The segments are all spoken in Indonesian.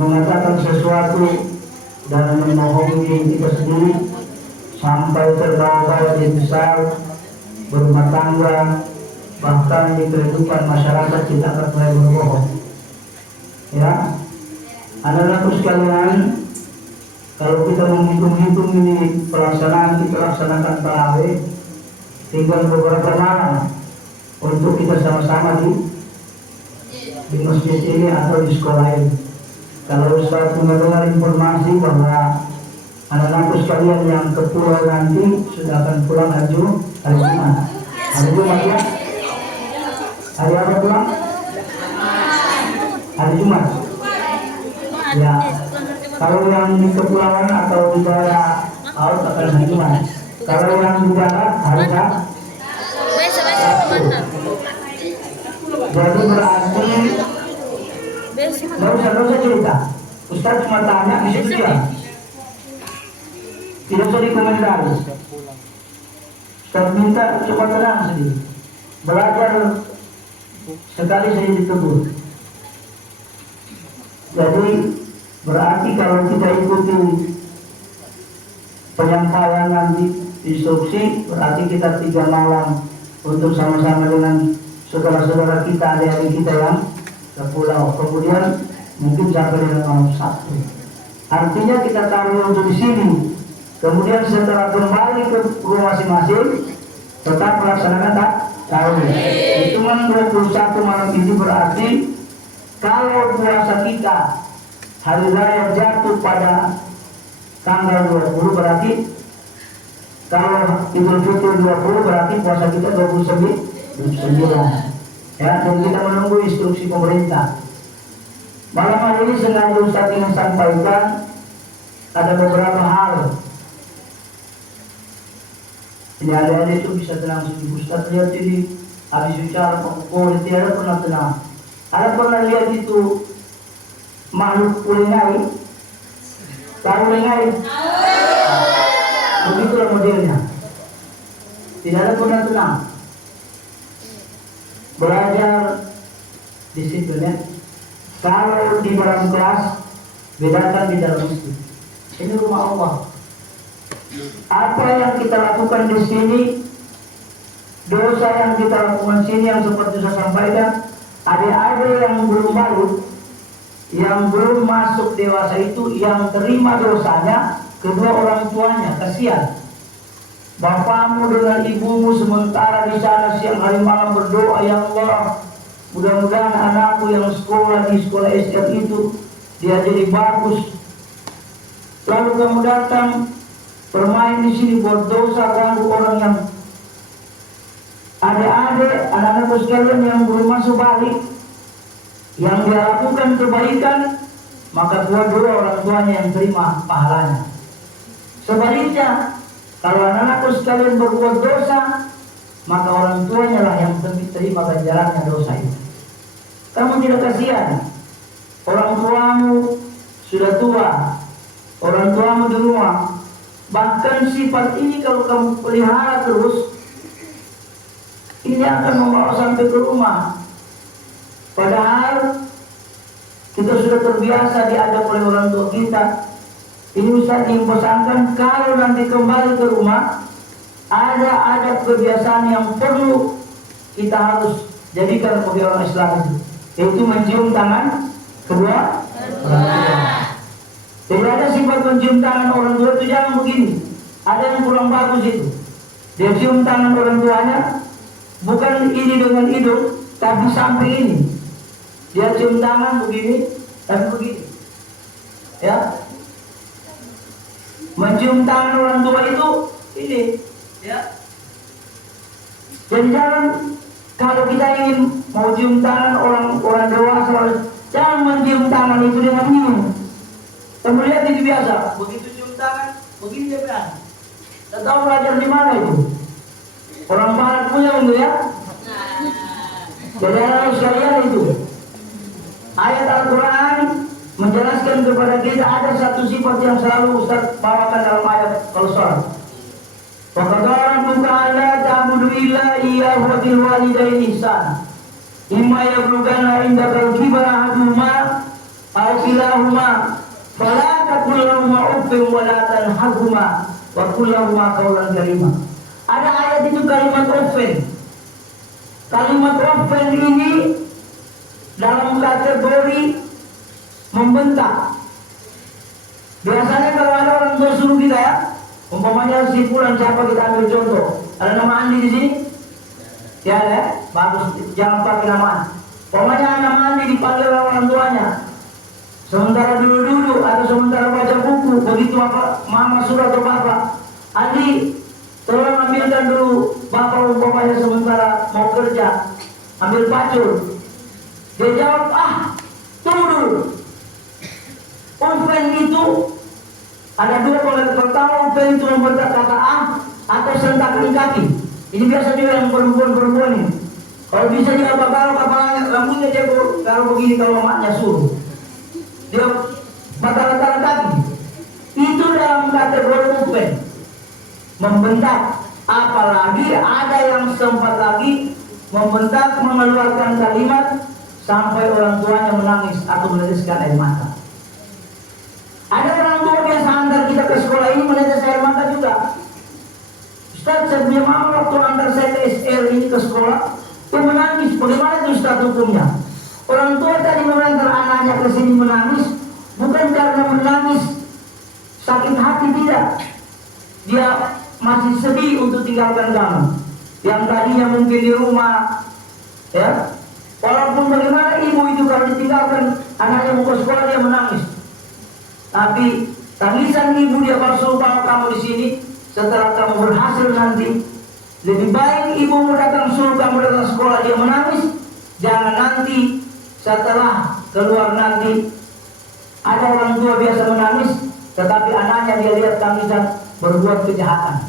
mengatakan sesuatu dan memohongi diri kita sendiri sampai terbawa-bawa di besar berumah tangga, bahkan di kehidupan masyarakat kita akan mulai berbohong. Ya, anak-anakku sekalian, kalau kita menghitung-hitung ini pelaksanaan kita laksanakan tarawih, tinggal beberapa malam untuk kita sama-sama di masjid ini atau di sekolah ini. Kalau Ustaz mendengar informasi bahwa anak-anakku sekalian yang ke pulau nanti sudah akan pulang hari Jumat. Hari Jumat ya? Hari apa pulang? Hari Jumat. Ya. Kalau yang di kepulauan atau di daerah laut akan hari Jumat. Kalau yang di darat hari Sabtu. Jadi berarti nggak usah cerita. Ustaz cuma tanya di situ dia. Tidak usah dikomentari. Ustaz minta coba tenang sedikit. Belajar sekali saja ditegur. Jadi berarti kalau kita ikuti penyampaian nanti instruksi, berarti kita 3 malam untuk sama-sama dengan saudara-saudara kita, adik-adik kita yang ke pulau. Kemudian mungkin sampai dengan malam Sabtu. Artinya kita taruh untuk di sini. Kemudian setelah kembali ke rumah masing-masing, tetap melaksanakan tarawih. Hitungan 21 malam ini berarti kalau puasa kita hari raya jatuh pada tanggal 20, berarti kalau Idul Fitri 20 berarti puasa kita 29. Ya, dan kita menunggu instruksi pemerintah. Malam hari ini sengaja Ustaz ingin sampaikan ada beberapa hal. Ini ada itu bisa tenang sedikit. Ustaz lihat ini habis bicara pokok tiada pernah tenang. Ada pernah lihat itu makhluk ulengai? Tahu ulengai? Begitulah modelnya. Tidak ada pernah tenang. Belajar disiplin ya. Kalau di dalam kelas, bedakan di dalam masjid. Ini rumah Allah. Apa yang kita lakukan di sini, dosa yang kita lakukan sini yang seperti saya sampaikan, ada yang belum balik, yang belum masuk dewasa itu, yang terima dosanya kedua orang tuanya, kasihan. Bapakmu dengan ibumu sementara di sana siang hari malam berdoa, ya Allah, mudah-mudahan anakku yang sekolah di sekolah SD itu dia jadi bagus. Lalu kamu datang bermain di sini buat dosa, ganggu orang yang adik-adik, anak-anak sekalian yang belum masuk balik, yang dia lakukan kebaikan, maka dua orang tuanya yang terima pahalanya. Sebaliknya, kalau anak-anakku sekalian berbuat dosa, maka orang tuanya lah yang terima ganjarannya dosa itu. Kamu tidak kasihan. Orang tuamu sudah tua, orang tuamu di rumah. Bahkan sifat ini kalau kamu pelihara terus, ini akan membawa sampai ke rumah. Padahal kita sudah terbiasa diajak oleh orang tua kita. Ini Ustaz ingin pesankan, kalau nanti kembali ke rumah, ada kebiasaan yang perlu kita harus jadikan sebagai orang Islam itu, yaitu mencium tangan kedua orang tua. Tidak ada sifat mencium tangan orang tua itu jangan begini. Ada yang kurang bagus itu. Dia cium tangan orang tuanya, bukan ini dengan hidung, tapi sampai ini. Dia cium tangan begini, tapi begini. Ya. Mencium tangan orang tua itu ini, ya. Jadi jangan, kalau kita ingin mau cium tangan orang dewasa, jangan mencium tangan itu dengan ini. Kamu lihat itu biasa, begitu cium tangan, begini dia bilang. Tidak tahu belajar di mana itu. Orang barat punya untuk ya. Jadi anak sekalian itu, ayat Al-Quran menjelaskan kepada kita ada satu sifat yang selalu Ustaz bawakan dalam ayat kalau sholat. Faqadara rabbuka alla ta'budu illa iyyahu wa bil walidayni ihsana. Imma yablughanna indaka al-kibara ahaduhuma aw kilahuma lahum wa la tanharhuma wa qul lahuma qawlan karima. Ada ayat itu kalimat ofen. Kalimat ofen ini dalam kategori membentak. Biasanya kalau ada orang tua suruh kita ya, umpamanya si Fulan siapa kita ambil contoh. Ada nama Andi di sini? Ya ada, bagus. Jangan pakai nama. Umpamanya nama Andi dipanggil orang tuanya. Sementara dulu atau sementara baca buku, begitu apa mama suruh atau bapak, Andi tolong ambilkan dulu bapak umpamanya sementara mau kerja, ambil pacul. Dia jawab, tunggu dulu. Oven itu ada dua pengertian. Pertama, oven itu membentak kata atau sentakan kaki. Ini biasa juga yang perempuan ini. Kalau bisa juga bakal kepalanya rambutnya jago. Kalau begini kalau mamanya suruh, dia bakal kaki. Itu dalam kategori oven, membentak. Apalagi ada yang sempat lagi membentak, mengeluarkan kalimat sampai orang tuanya menangis atau meneteskan air mata. Ada orang tua biasa antar kita ke sekolah ini menetes air mata juga. Ustaz, saya punya mama waktu antar saya ke SR ini ke sekolah, dia menangis. Bagaimana itu Ustaz hukumnya? Orang tua tadi mengantar anaknya ke sini menangis, bukan karena menangis sakit hati, tidak. Dia masih sedih untuk tinggalkan kamu. Yang tadinya mungkin di rumah, ya. Walaupun bagaimana ibu itu kalau ditinggalkan anaknya mau ke sekolah dia menangis. Tapi tangisan ibu dia kalau bawa kamu di sini setelah kamu berhasil nanti, lebih baik ibumu datang suruh kamu datang sekolah dia menangis. Jangan nanti setelah keluar nanti ada orang tua biasa menangis, tetapi anaknya dia lihat tangisan berbuat kejahatan.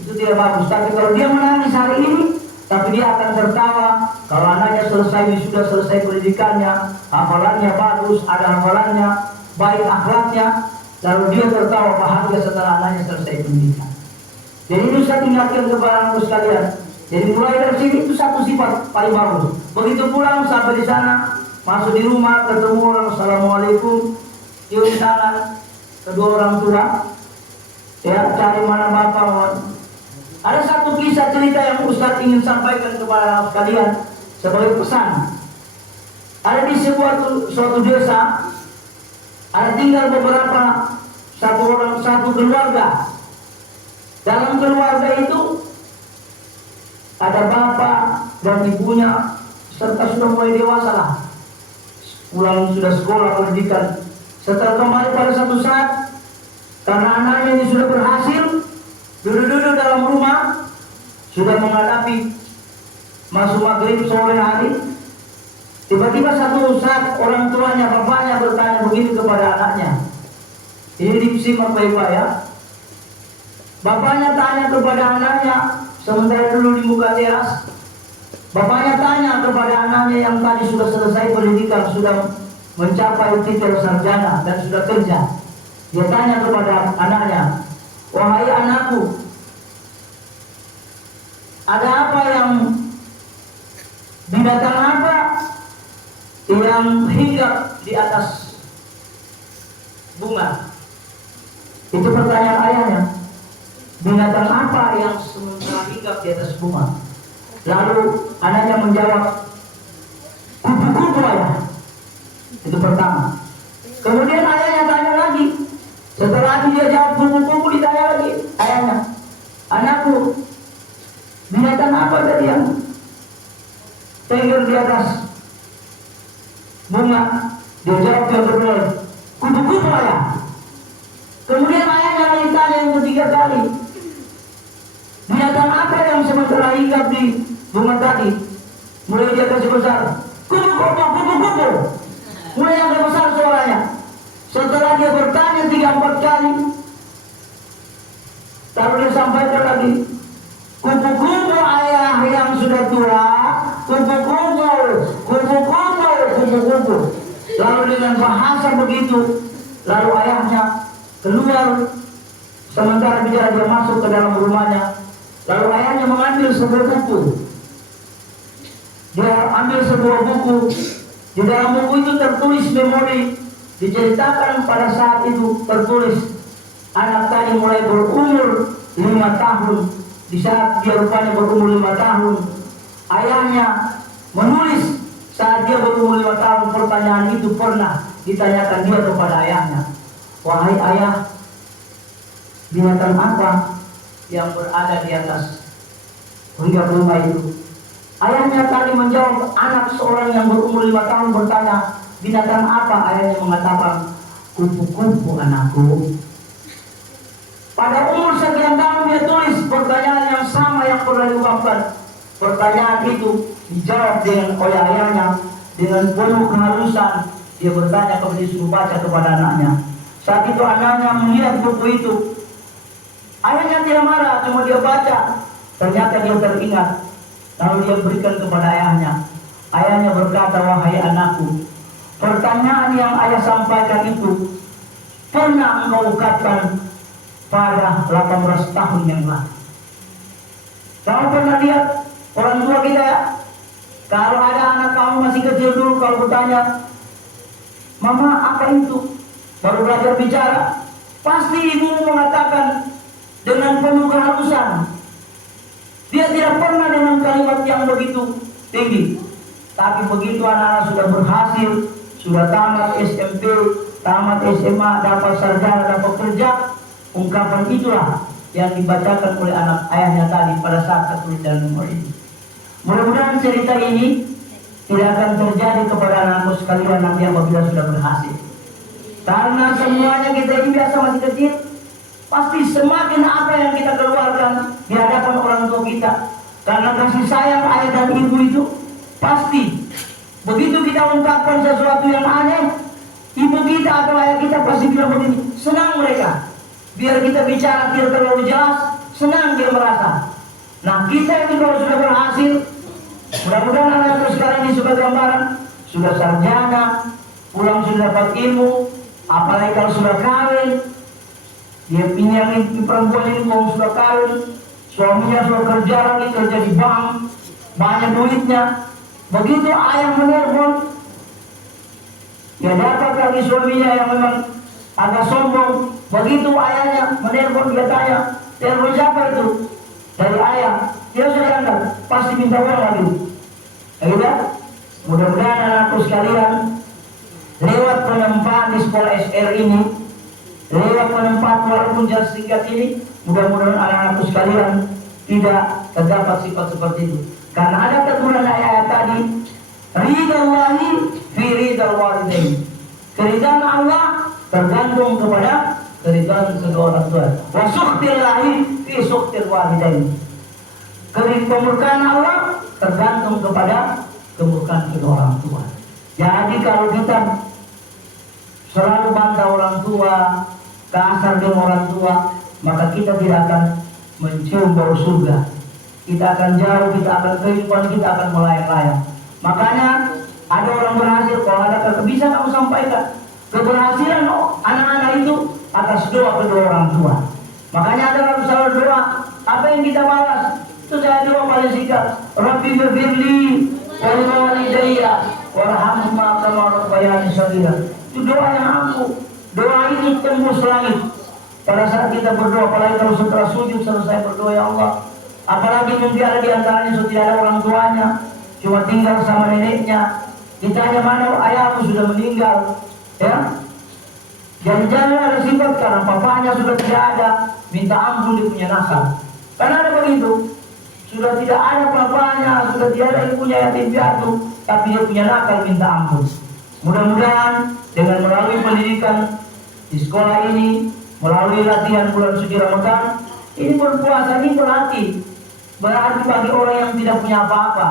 Itu tidak bagus. Tapi kalau dia menangis hari ini, tapi dia akan tertawa kalau anaknya sudah selesai pendidikannya, hafalannya bagus, ada hafalannya, baik akhlaknya, lalu dia tertawa bahagia setelah anaknya selesai pendidikan. Jadi itu saya ingatkan kepada anak sekalian. Jadi mulai dari sini itu satu sifat paling bagus. Begitu pulang sampai di sana, masuk di rumah ketemu orang, assalamualaikum, cium tangan kedua orang tua, ya cari mana bapak. Ada satu kisah cerita yang Ustaz ingin sampaikan kepada anak sekalian sebagai pesan. Ada di suatu desa, ada tinggal beberapa satu keluarga. Dalam keluarga itu ada bapak dan ibunya serta sudah mulai dewasa lah, pulang sudah sekolah pendidikan. Setelah kembali pada satu saat, karena anaknya ini sudah berhasil, duduk-duduk dalam rumah, sudah menghadapi masuk maghrib sore hari. Tiba-tiba satu saat orang tuanya, bapaknya bertanya begini kepada anaknya. Ini disimak baik-baik ya. Bapaknya tanya kepada anaknya, sementara dulu di muka teras. Bapaknya tanya kepada anaknya yang tadi sudah selesai pendidikan, sudah mencapai titel sarjana dan sudah kerja. Dia tanya kepada anaknya, wahai anakku, ada apa yang binatang apa yang hinggap di atas bunga? Itu pertanyaan ayahnya. Binatang apa yang sementara hinggap di atas bunga? Lalu anaknya menjawab, kupu-kupu ayah. Itu pertama. Kemudian ayahnya tanya lagi. Setelah dia jawab kupu-kupu, ditanya lagi ayahnya, anakku, binatang apa tadi yang tinggal di atas bunga? Dia jawab yang kedua, kupu-kupu ayah. Kemudian ayahnya lagi tanya yang ketiga kali, binatang apa yang sementara hinggap di bunga tadi? Mulai dia kasih besar, kupu-kupu, kupu-kupu. Mulai agak besar suaranya. Setelah dia bertanya 3-4 kali, lalu dia sampaikan lagi, kupu-kupu ayah yang sudah tua, kupu-kupu, kupu-kupu, kupu-kupu. Lalu dengan bahasa begitu, lalu ayahnya keluar. Sementara bicara dia masuk ke dalam rumahnya, lalu ayahnya mengambil sebuah buku. Dia ambil sebuah buku. Di dalam buku itu tertulis memori, diceritakan pada saat itu tertulis anak tadi mulai berumur 5 tahun. Di saat dia rupanya berumur 5 tahun, ayahnya menulis saat dia berumur 5 tahun. Pertanyaan itu pernah ditanyakan dia kepada ayahnya. Wahai ayah, binatang apa yang berada di atas hingga rumah itu? Ayahnya tadi menjawab, anak seorang yang berumur 5 tahun bertanya, binatang apa? Ayahnya mengatakan, kupu-kupu anakku. Pada umur sekian tahun dia tulis pertanyaan yang sama yang pernah diungkapkan. Pertanyaan itu dijawab oleh ayahnya dengan penuh keharusan. Dia bertanya kepada disuruh baca kepada anaknya. Saat itu anaknya melihat buku itu. Ayahnya tidak marah, cuma dia baca. Ternyata dia teringat. Lalu dia berikan kepada ayahnya. Ayahnya berkata, wahai anakku, pertanyaan yang ayah sampaikan itu pernah engkau ucapkan pada 18 tahun yang lalu. Kamu pernah lihat orang tua kita ya? Kalau ada anak kamu masih kecil dulu, kalau bertanya, mama apa itu? Baru belajar bicara, pasti ibu mengatakan dengan penuh keharusan. Dia tidak pernah dengan kalimat yang begitu tinggi. Tapi begitu anak-anak sudah berhasil, sudah tamat SMP, tamat SMA, dapat sarjana, dapat kerja, ungkapan itulah yang dibacakan oleh anak ayahnya tadi pada saat tertulis dalam nomor ini. Mudah-mudahan cerita ini tidak akan terjadi kepada anakku sekalian nanti apabila sudah berhasil. Karena semuanya kita ini biasa masih kecil, pasti semakin apa yang kita keluarkan di hadapan orang tua kita, karena kasih sayang ayah dan ibu itu pasti begitu kita ungkapkan sesuatu yang aneh, ibu kita atau ayah kita pasti bilang begini, senang mereka. Biar kita bicara tidak terlalu jelas, senang dia merasa. Nah kita ini kalau sudah berhasil, mudah-mudahan anak sekarang ini sudah gambaran, sudah sarjana, pulang sudah dapat ilmu, apalagi kalau sudah kawin. Dia yang perempuan ini mau sudah kawin, suaminya sudah kerja lagi, kerja di bank, banyak duitnya. Begitu ayah menelpon, ya dapat lagi suaminya yang memang agak sombong. Begitu ayahnya menelpon, dia tanya, telepon siapa itu? Dari ayah. Dia sudah angkat, pasti minta uang lagi. Ya, mudah-mudahan anakku sekalian, lewat penempaan di sekolah SR ini, lewat penempaan walaupun jarak singkat ini, mudah-mudahan anak-anakku sekalian tidak terdapat sifat seperti itu. Karena ada teguran ayat tadi, ridallahi fi ridal walidain. Keridhaan Allah tergantung kepada keridhaan kedua orang tua. Wa sukhtillahi fi sukhtil walidain. Kemurkaan Allah tergantung kepada kemurkaan kedua orang tua. Jadi kalau kita selalu bantah orang tua, kasar dengan orang tua, maka kita tidak akan mencium bau surga. Kita akan jauh, kita akan kehidupan kita akan melayang-layang. Makanya ada orang berhasil, kalau ada bisa kamu sampaikan keberhasilan anak-anak itu atas doa kedua orang tua. Makanya ada kalau selalu doa, apa yang kita balas? Itu saya doa paling singkat, Rabbi ghfirli wa liwalidayya warhamhuma kama rabbayani shaghira. Itu doa yang ampuh. Doa itu tembus langit. Pada saat kita berdoa, apalagi kalau setelah sujud selesai berdoa, ya Allah, apalagi mungkin ada di antaranya sudah tidak ada orang tuanya, cuma tinggal sama neneknya. Ditanya mana ayahku sudah meninggal, ya. Jangan-jangan ada sifat karena papanya sudah tidak ada, minta ampun dia punya nakal. Karena ada begitu, sudah tidak ada papanya, sudah tidak ada ibunya yatim piatu, tapi dia punya nakal minta ampun. Mudah-mudahan dengan melalui pendidikan di sekolah ini, melalui latihan bulan suci Ramadan, ini berpuasa ini berarti bagi orang yang tidak punya apa-apa.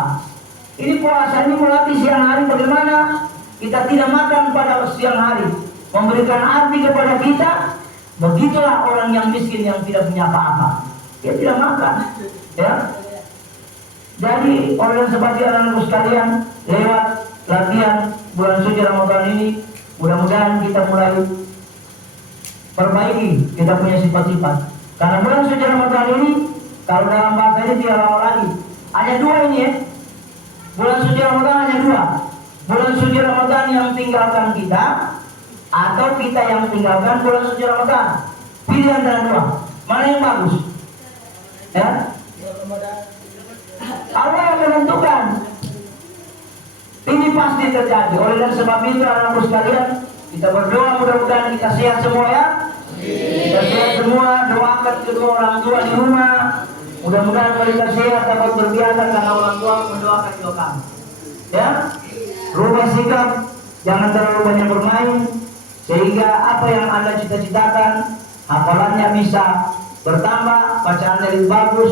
Ini puasa ini melatih siang hari bagaimana kita tidak makan pada siang hari, memberikan arti kepada kita. Begitulah orang yang miskin yang tidak punya apa-apa, dia tidak makan, ya. Jadi orang yang seperti anak-anakku sekalian, lewat latihan bulan suci Ramadan ini, mudah-mudahan kita mulai perbaiki kita punya sifat-sifat. Karena bulan suci Ramadan ini, kalau dalam bahasa ini tidak lama lagi, hanya dua ini ya. Bulan suci Ramadan hanya dua. Bulan suci Ramadan yang tinggalkan kita, atau kita yang tinggalkan bulan suci Ramadan. Pilih antara dua, mana yang bagus? Ya, Allah yang menentukan. Ini pasti terjadi. Oleh dan sebab itu anak-anakku sekalian, kita berdoa mudah-mudahan kita sehat semua ya. Kita sehat semua. Doakan kedua orang tua di rumah. Mudah-mudahan mereka sehat dapat berbiasa karena orang tua mendoakan juga kami. Ya, rubah sikap, jangan terlalu banyak bermain sehingga apa yang Anda cita-citakan hafalannya bisa bertambah, bacaannya lebih bagus,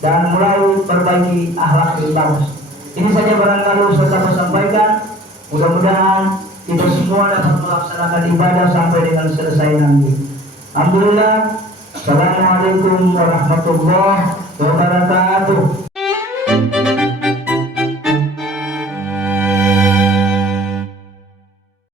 dan mulai perbaiki akhlak lebih bagus. Ini saja barangkali Ustaz dapat sampaikan. Mudah-mudahan kita semua dapat melaksanakan ibadah sampai dengan selesai nanti. Alhamdulillah. Assalamualaikum warahmatullahi wabarakatuh.